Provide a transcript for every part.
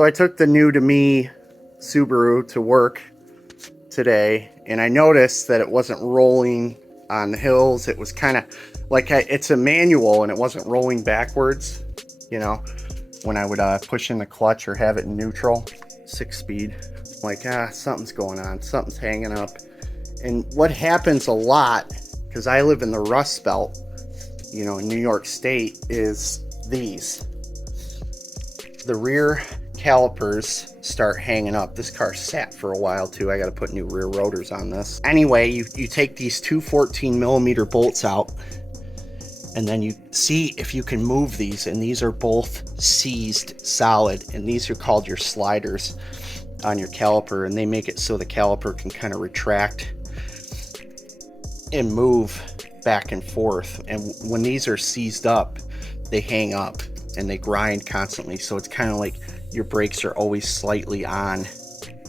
So I took the new to me Subaru to work today, and I noticed that it wasn't rolling on the hills. It was kind of like it's a manual and it wasn't rolling backwards, you know, when I would push in the clutch or have it in neutral, 6-speed. Like, something's going on, something's hanging up. And what happens a lot, because I live in the Rust Belt, you know, in New York State, is these. The rear calipers start hanging up. This car sat for a while too. I got to put new rear rotors on this. Anyway, you take these two 14mm bolts out, and then you see if you can move these, and these are both seized solid, and these are called your sliders on your caliper, and they make it so the caliper can kind of retract and move back and forth. And when these are seized up, they hang up and they grind constantly, so it's kind of like your brakes are always slightly on,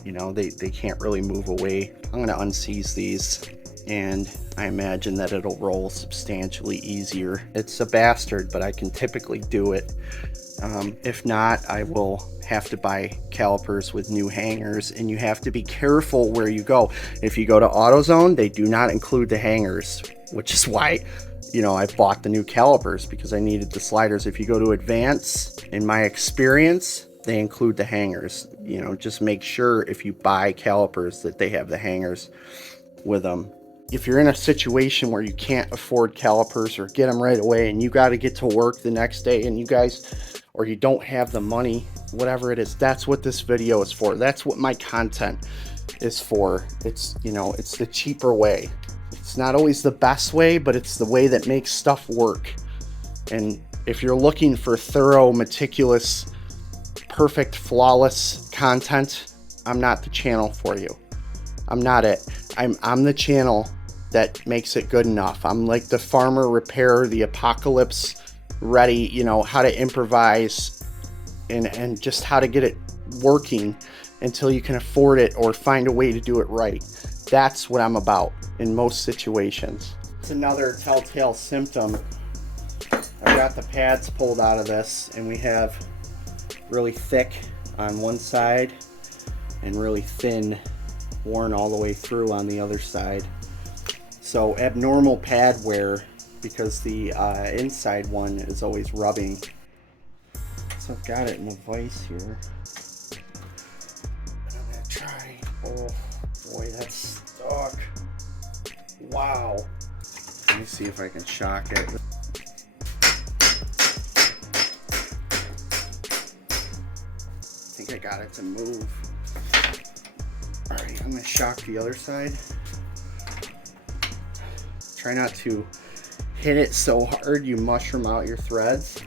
you know, they can't really move away. I'm going to unseize these, and I imagine that it'll roll substantially easier. It's a bastard, but I can typically do it. If not, I will have to buy calipers with new hangers, and you have to be careful where you go. If you go to AutoZone, they do not include the hangers, which is why, you know, I bought the new calipers, because I needed the sliders. If you go to Advance, in my experience, they include the hangers. You know, just make sure if you buy calipers that they have the hangers with them. If you're in a situation where you can't afford calipers or get them right away, and you got to get to work the next day, and you guys, or you don't have the money, whatever it is, that's what this video is for. That's what my content is for. It's, you know, it's the cheaper way. It's not always the best way, but it's the way that makes stuff work. And if you're looking for thorough, meticulous, perfect, flawless content, I'm not the channel for you. I'm not it. I'm the channel that makes it good enough. I'm like the farmer repair, the apocalypse ready, you know, how to improvise and just how to get it working until you can afford it or find a way to do it right. That's what I'm about in most situations. It's another telltale symptom. I've got the pads pulled out of this, and we have really thick on one side and really thin, worn all the way through on the other side. So abnormal pad wear, because the inside one is always rubbing. So I've got it in a vise here. I'm gonna try. Oh boy, that's stuck. Wow. Let me see if I can shock it. I think I got it to move. All right, I'm gonna shock the other side. Try not to hit it so hard you mushroom out your threads.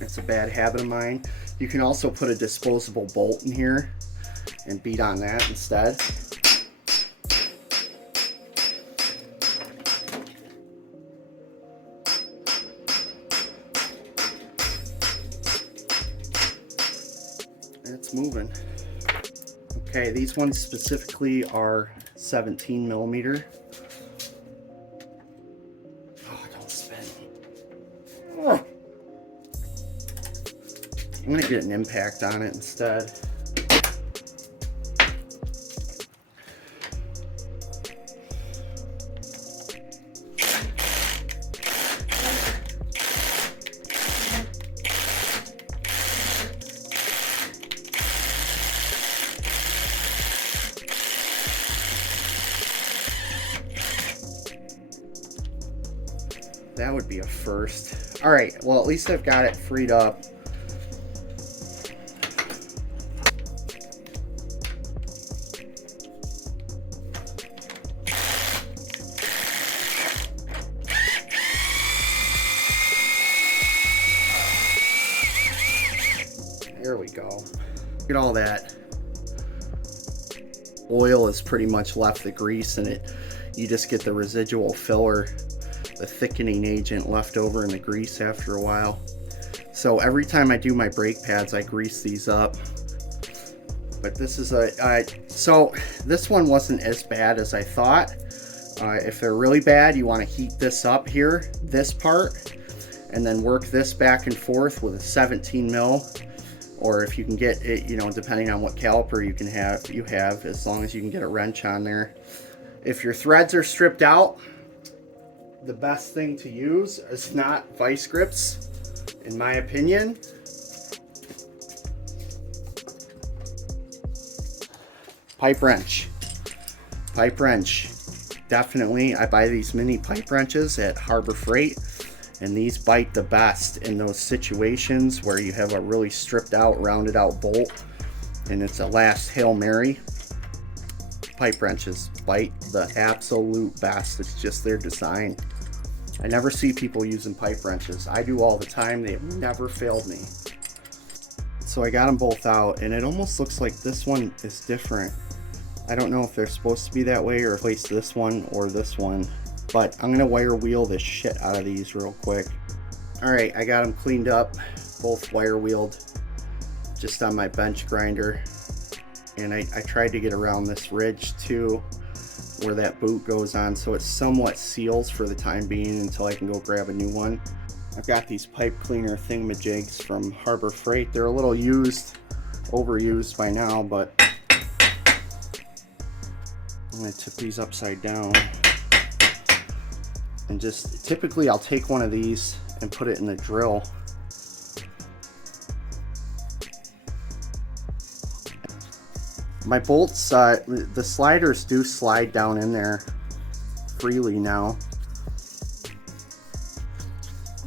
It's a bad habit of mine. You can also put a disposable bolt in here and beat on that instead. It's moving. Okay, these ones specifically are 17mm. Oh, don't spin. Oh. I'm gonna get an impact on it instead. That would be a first. All right, well, at least I've got it freed up. There we go. Look at all that. Oil has pretty much left the grease in it. You just get the residual filler, the thickening agent left over in the grease after a while. So every time I do my brake pads, I grease these up. But this is so this one wasn't as bad as I thought. If they're really bad, you want to heat this up here, this part, and then work this back and forth with a 17 mil or if you can get it, you know, depending on what caliper you have, as long as you can get a wrench on there. If your threads are stripped out, the best thing to use is not vice grips, in my opinion. Pipe wrench. Pipe wrench. Definitely, I buy these mini pipe wrenches at Harbor Freight, and these bite the best in those situations where you have a really stripped out, rounded out bolt, and it's a last Hail Mary. Pipe wrenches bite the absolute best. It's just their design. I never see people using pipe wrenches. I do all the time. They've never failed me. So I got them both out, and it almost looks like this one is different. I don't know if they're supposed to be that way or replace this one or this one, but I'm gonna wire wheel the shit out of these real quick. All right, I got them cleaned up, both wire wheeled, just on my bench grinder. And I tried to get around this ridge too, where that boot goes on, so it somewhat seals for the time being until I can go grab a new one. I've got these pipe cleaner thingamajigs from Harbor Freight. They're a little overused by now, but I'm gonna tip these upside down. And just, typically I'll take one of these and put it in the drill. My bolts, the sliders do slide down in there freely now,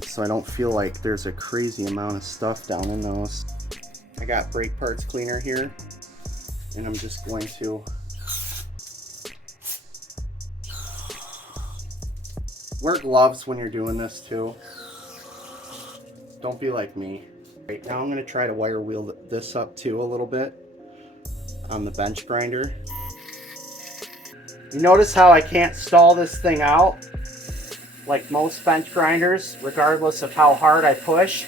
so I don't feel like there's a crazy amount of stuff down in those. I got brake parts cleaner here, and I'm just going to wear gloves when you're doing this too. Don't be like me. Right now I'm going to try to wire wheel this up too a little bit on the bench grinder. You notice how I can't stall this thing out like most bench grinders, regardless of how hard I push?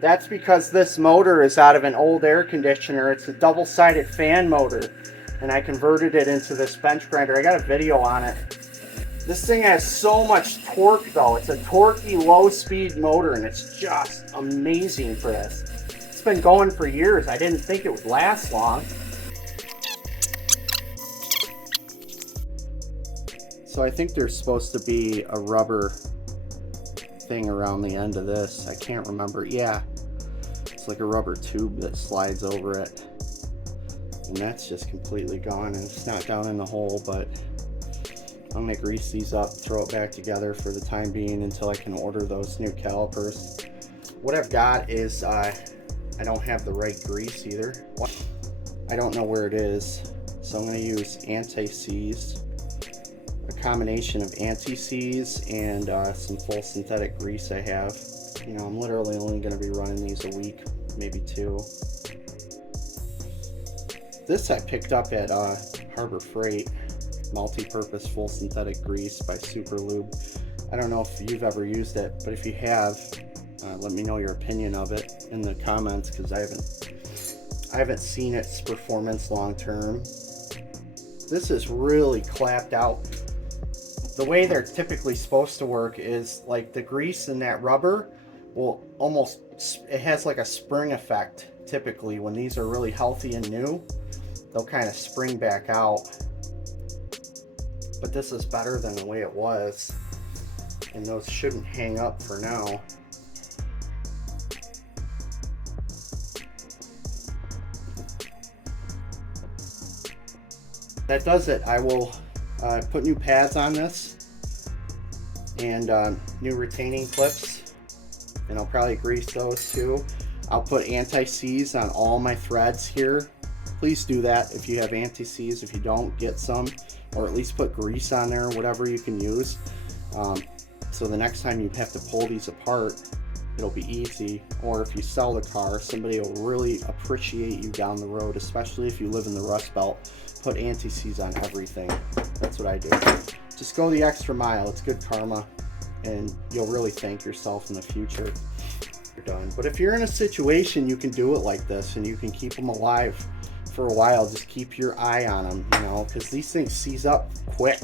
That's because this motor is out of an old air conditioner. It's a double-sided fan motor, and I converted it into this bench grinder. I got a video on it. This thing has so much torque though. It's a torquey, low-speed motor, and it's just amazing for this. It's been going for years. I didn't think it would last long. So I think there's supposed to be a rubber thing around the end of this. I can't remember. Yeah, it's like a rubber tube that slides over it. And that's just completely gone, and it's not down in the hole, but I'm gonna grease these up, throw it back together for the time being until I can order those new calipers. What I've got is, I don't have the right grease either. I don't know where it is, so I'm gonna use anti-seize. A combination of anti-seize and some full synthetic grease I have. You know, I'm literally only going to be running these a week, maybe 2. This I picked up at Harbor Freight, multi-purpose full synthetic grease by Super Lube. I don't know if you've ever used it, but if you have, let me know your opinion of it in the comments, because I haven't seen its performance long term. This is really clapped out. The way they're typically supposed to work is like the grease in that rubber will almost, it has like a spring effect. Typically when these are really healthy and new, they'll kind of spring back out. But this is better than the way it was, and those shouldn't hang up for now. That does it. I will put new pads on this and new retaining clips, and I'll probably grease those too. I'll put anti-seize on all my threads here. Please do that if you have anti-seize. If you don't, get some, or at least put grease on there, whatever you can use. So the next time you have to pull these apart, it'll be easy. Or if you sell the car, somebody will really appreciate you down the road, especially if you live in the Rust Belt. Put anti-seize on everything. That's what I do. Just go the extra mile. It's good karma, and you'll really thank yourself in the future. You're done. But if you're in a situation you can do it like this and you can keep them alive for a while, just keep your eye on them, you know, because these things seize up quick.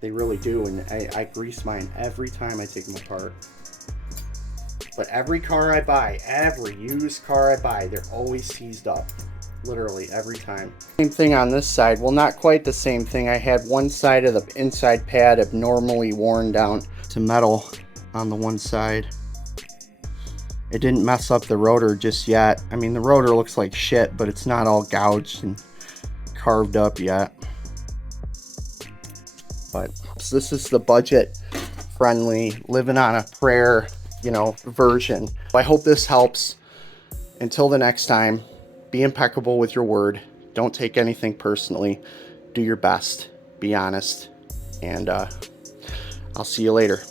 They really do, and I grease mine every time I take them apart. But every car I buy, every used car I buy, they're always seized up. Literally every time. Same thing on this side. Well, not quite the same thing. I had one side of the inside pad abnormally worn down to metal on the one side. It didn't mess up the rotor just yet. I mean, the rotor looks like shit, but it's not all gouged and carved up yet. But so this is the budget friendly, living on a prayer, you know, version. I hope this helps. Until the next time, be impeccable with your word. Don't take anything personally. Do your best. Be honest. And I'll see you later.